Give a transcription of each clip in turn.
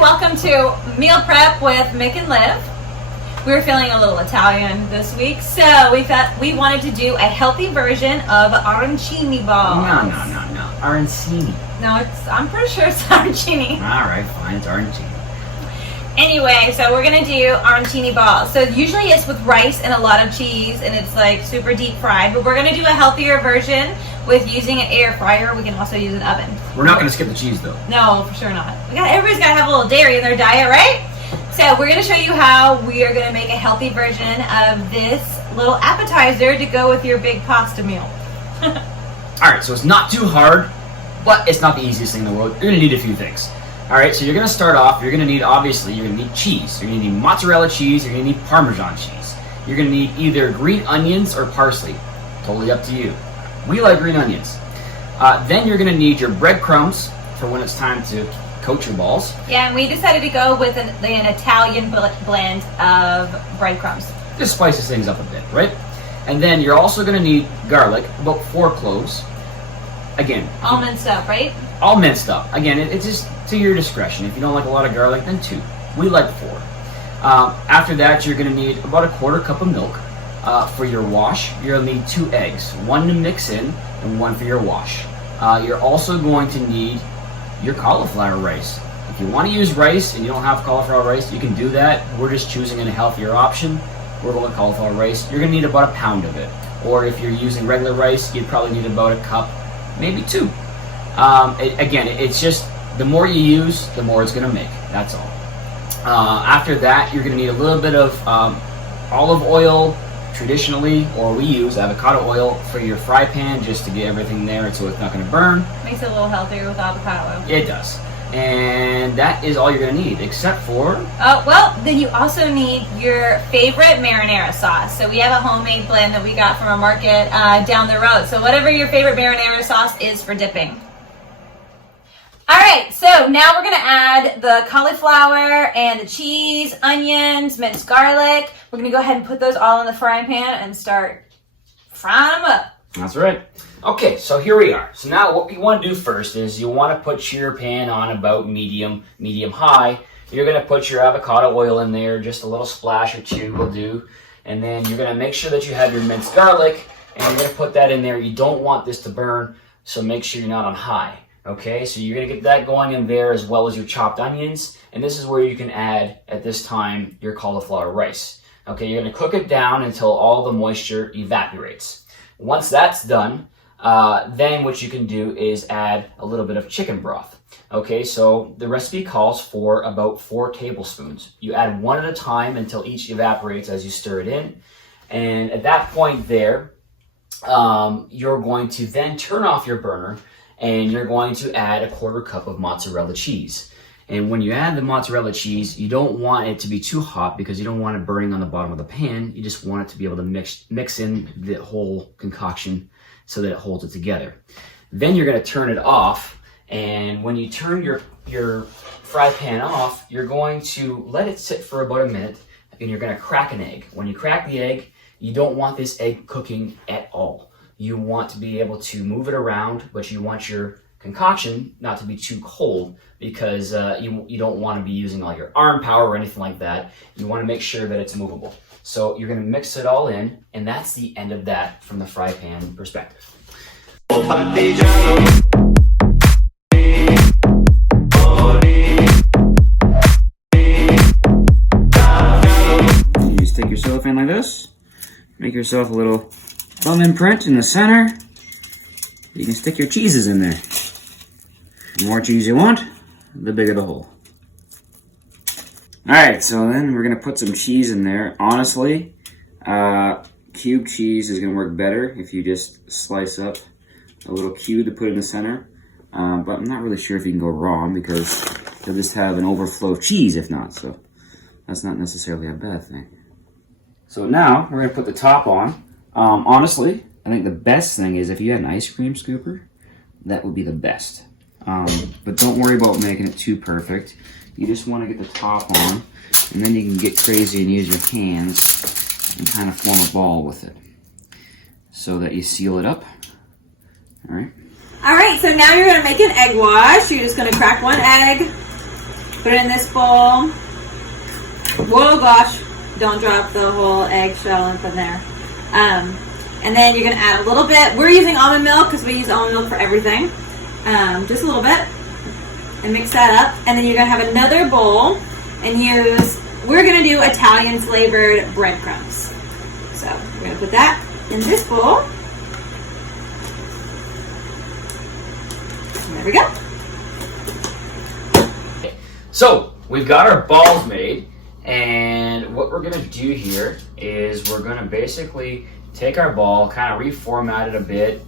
welcome to Meal Prep with Mick and Liv. We were feeling a little Italian this week, so we wanted to do a healthy version of arancini balls. No. Arancini. No, I'm pretty sure it's arancini. All right, fine, it's arancini. Anyway, so we're gonna do arancini balls. So usually it's with rice and a lot of cheese, and it's like super deep fried. But we're gonna do a healthier version with using an air fryer. We can also use an oven. We're not gonna skip the cheese though. No, for sure not. Everybody's gotta have a little dairy in their diet, right? So we're gonna show you how we are gonna make a healthy version of this little appetizer to go with your big pasta meal. All right, so it's not too hard, but it's not the easiest thing in the world. You're gonna need a few things. All right, so you're gonna start off. You're gonna need cheese. You're gonna need mozzarella cheese. You're gonna need Parmesan cheese. You're gonna need either green onions or parsley. Totally up to you. We like green onions. Then you're gonna need your breadcrumbs for when it's time to coat your balls. Yeah, and we decided to go with an Italian blend of breadcrumbs. Just spices things up a bit, right? And then you're also gonna need garlic, about 4 cloves. Again, all minced up, right? All minced up. Again, it's just to your discretion. If you don't like a lot of garlic, then 2. We like 4. After that, you're going to need about a 1/4 cup of milk for your wash. You're going to need 2 eggs, 1 to mix in and 1 for your wash. You're also going to need your cauliflower rice. If you want to use rice and you don't have cauliflower rice, you can do that. We're just choosing a healthier option. We're going with cauliflower rice. You're going to need about a pound of it. Or if you're using regular rice, you'd probably need about a cup, maybe 2. It's just the more you use, the more it's going to make. That's all. After that, you're going to need a little bit of olive oil, traditionally, or we use avocado oil for your fry pan just to get everything there so it's not going to burn. Makes it a little healthier with avocado oil. It does. And that is all you're going to need, except for... then you also need your favorite marinara sauce. So we have a homemade blend that we got from a market down the road. So whatever your favorite marinara sauce is for dipping. All right, so now we're gonna add the cauliflower and the cheese, onions, minced garlic. We're gonna go ahead and put those all in the frying pan and start frying them up. That's right. Okay, so here we are. So now what you want to do first is you want to put your pan on about medium high. You're going to put your avocado oil in there, just a little splash or 2 will do. And then you're going to make sure that you have your minced garlic, and you're going to put that in there. You don't want this to burn, so make sure you're not on high. Okay, so you're going to get that going in there as well as your chopped onions. And this is where you can add, at this time, your cauliflower rice. Okay, you're going to cook it down until all the moisture evaporates. Once that's done, then what you can do is add a little bit of chicken broth. Okay, so the recipe calls for about 4 tablespoons. You add 1 at a time until each evaporates as you stir it in. And at that point there, you're going to then turn off your burner and you're going to add a 1/4 cup of mozzarella cheese. And when you add the mozzarella cheese, you don't want it to be too hot because you don't want it burning on the bottom of the pan. You just want it to be able to mix in the whole concoction so that it holds it together. Then you're going to turn it off, and when you turn your fry pan off, you're going to let it sit for about a minute, and you're going to crack an egg. When you crack the egg, you don't want this egg cooking at all. You want to be able to move it around, but you want your concoction not to be too cold because you don't want to be using all your arm power or anything like that. You want to make sure that it's movable. So you're going to mix it all in, and that's the end of that from the fry pan perspective. You just take your cellophane like this, make yourself a little thumb imprint in the center. You can stick your cheeses in there. The more cheese you want, the bigger the hole. Alright, so then we're going to put some cheese in there. Honestly, cube cheese is going to work better if you just slice up a little cube to put in the center. But I'm not really sure if you can go wrong because you'll just have an overflow of cheese if not. So that's not necessarily a bad thing. So now we're going to put the top on. Honestly, I think the best thing is if you had an ice cream scooper, that would be the best. But don't worry about making it too perfect. You just want to get the top on, and then you can get crazy and use your hands and kind of form a ball with it so that you seal it up. All right. All right, so now you're going to make an egg wash. You're just going to crack 1 egg. Put it in this bowl. Whoa, gosh. Don't drop the whole eggshell in there. And then you're going to add a little bit. We're using almond milk because we use almond milk for everything. Just a little bit. And mix that up. And then you're going to have another bowl and we're going to do Italian flavored breadcrumbs. So we're going to put that in this bowl. And there we go. So we've got our balls made, and what we're gonna do here is we're gonna basically take our ball, kind of reformat it a bit,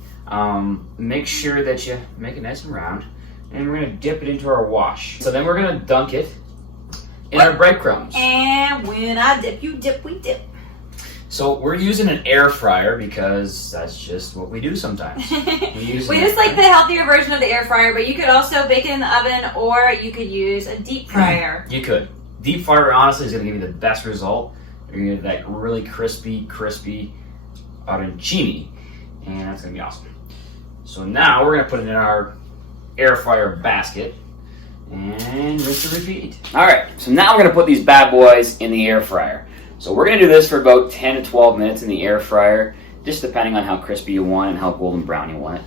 make sure that you make it nice and round, and we're gonna dip it into our wash. So then we're gonna dunk it in our breadcrumbs. And when I dip, you dip, we dip. So we're using an air fryer because that's just what we do sometimes. We just like the healthier version of the air fryer, but you could also bake it in the oven, or you could use a deep fryer. You could. Deep fryer honestly is going to give you the best result. You're going to get that really crispy arancini, and that's going to be awesome. So now we're going to put it in our air fryer basket and rinse and repeat. All right, so now we're going to put these bad boys in the air fryer. So we're going to do this for about 10 to 12 minutes in the air fryer, just depending on how crispy you want and how golden brown you want it.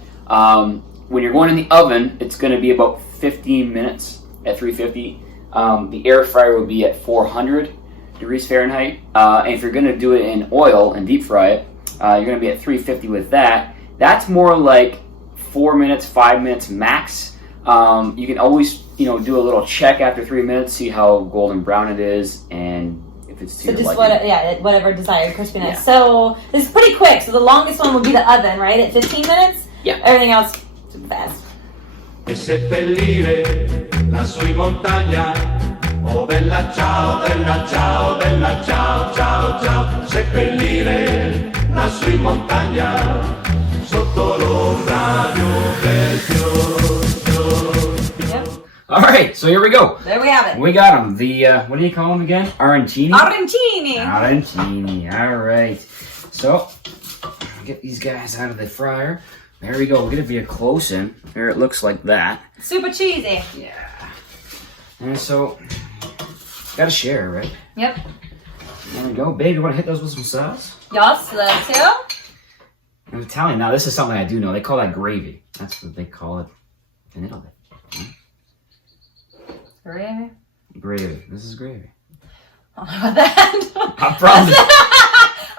When you're going in the oven, it's going to be about 15 minutes at 350. The air fryer will be at 400 degrees Fahrenheit. And if you're going to do it in oil and deep fry it, you're going to be at 350 with that. That's more like 4 minutes, 5 minutes max. You can always, do a little check after 3 minutes, see how golden brown it is, and if it's too whatever desired crispiness. Yeah. So this is pretty quick. So the longest one would be the oven, right? At 15 minutes? Yeah. Everything else super fast. E seppellire lassù in montagna. Oh bella ciao, bella ciao, bella ciao, ciao, ciao. Seppellire lassù in montagna. Sotto l'ombra di un bel fior. All right, so here we go. There we have it. We got them. The, what do you call them again? Arancini? Arancini. Arancini. All right. So, get these guys out of the fryer. There we go. We'll give you a close in. There it looks like that. Super cheesy. Yeah. And so, gotta share, right? Yep. There we go. Babe, you want to hit those with some sauce? Yes, that too. I'm Italian. Now, this is something I do know. They call that gravy. That's what they call it in Italy. Gravy. Gravy. This is gravy. I don't know about that. I promise.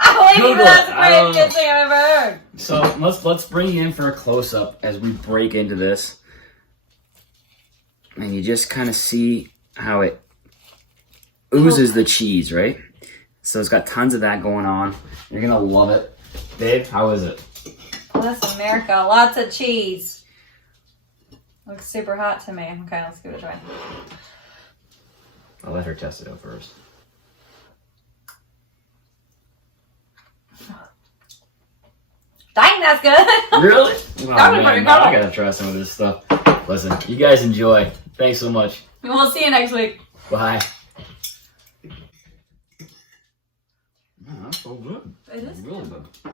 I believe Google that's the it. I don't greatest thing I've ever heard. So let's bring you in for a close up as we break into this, and you just kind of see how it oozes the cheese, right? So it's got tons of that going on. You're gonna love it, Dave. How is it? Bless America, lots of cheese. Looks super hot to me. Okay, let's give it a try. I'll let her test it out first. Dang, that's good. Really? Oh, That was pretty man, I good. gotta try some of this stuff. Listen, you guys enjoy. Thanks so much. We'll see you next week. Bye. Oh, that's so good. It is really good.